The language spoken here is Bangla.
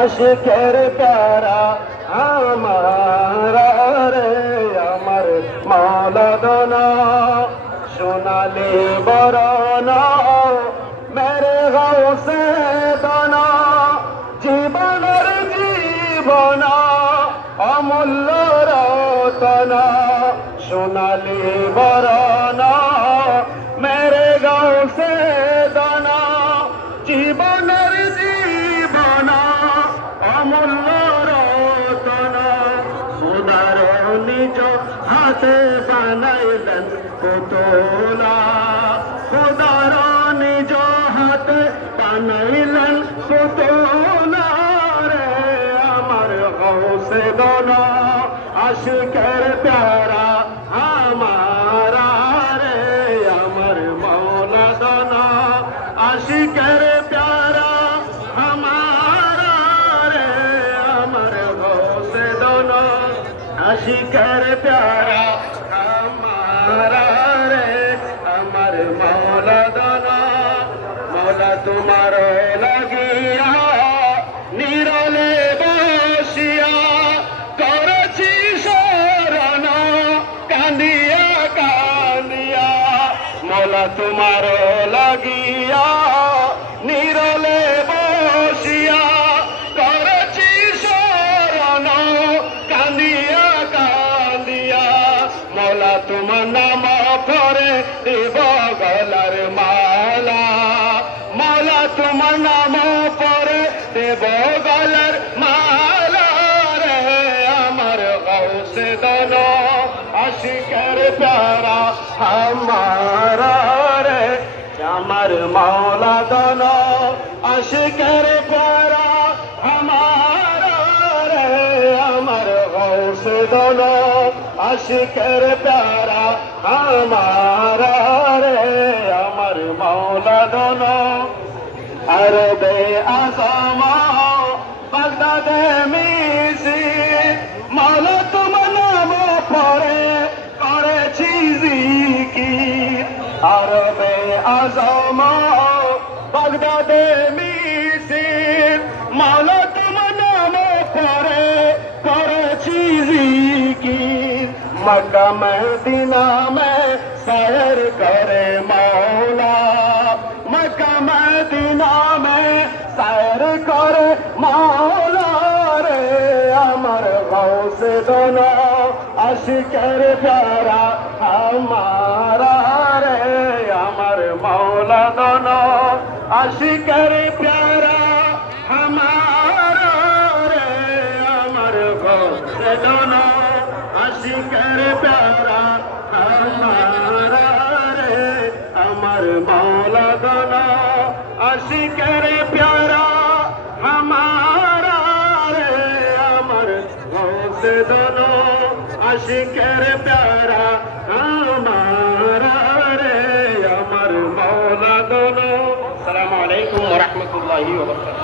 আশিকের প্যারা আমার রে আমার মাওলা দোনা সোনালি বরণ মেরে গাউসে দোনা জীবনের জীবন অমূল্য রতনা সোনালি বরণ মেরে গাউসে দোনা জীবনের জীবন অমূল্য রতনা খোদার নিজ হাতে বানাইলেন পুতলা খোদার নিজ হাতে বানাইলেন পুতলা রে আমার গৌসে দোনা আশিকের প্যারা আমার রে আমার মাওলা দোনা আশিকের প্যারা আমার রে আমার গৌসে দোনা আশিকের প্যারা আমার রে আমার মাওলা দোনা মাওলা তোমার লাগিয়া নিরলে বসিয়া করেছি শরণ কান্দিয়া কান্দিয়া মাওলা তোমার লাগিয়া নিরলে বসিয়া করেছি শরণ কান্দিয়া কান্দিয়া মাওলা তোমার নাম পরে দেব গলার মালা মাওলা তোমার নাম পরে দেব গলার মালা রে আমার গৌসে দোনা আশিকের প্যারা আমার রে আমার মাওলা দোনা আশিকের প্যারা আমার রে আমার গৌসে দোনা আশিকের প্যারা আমার রে আমার মাওলা দোনা আরবে আজমা বাগদাদে মিশি মাওলা তোমার নাম পরে করেছি জিকির আরবে আজমা বাগদাদে মিশি মাওলা তোমার নাম পরে করেছি জিকির मक्का मदीना में सैर करे मौला मक्का मदीना में सैर करे मौला रे अमर गौसे दोना आशिकर प्यारा हमारा रे अमर मौला दोना आशिकर प्यारा हमारा रे अमर गौसे दोना आशिकर प्यारा हमारा रे अमर मौला दोना आशिकर प्यारा हमारा रे अमर गौसे दोना आशिकर प्यारा हमारा रे अमर मौला दोना। अस्सलामु अलैकुम व रहमतुल्लाहि व बरकातुहू।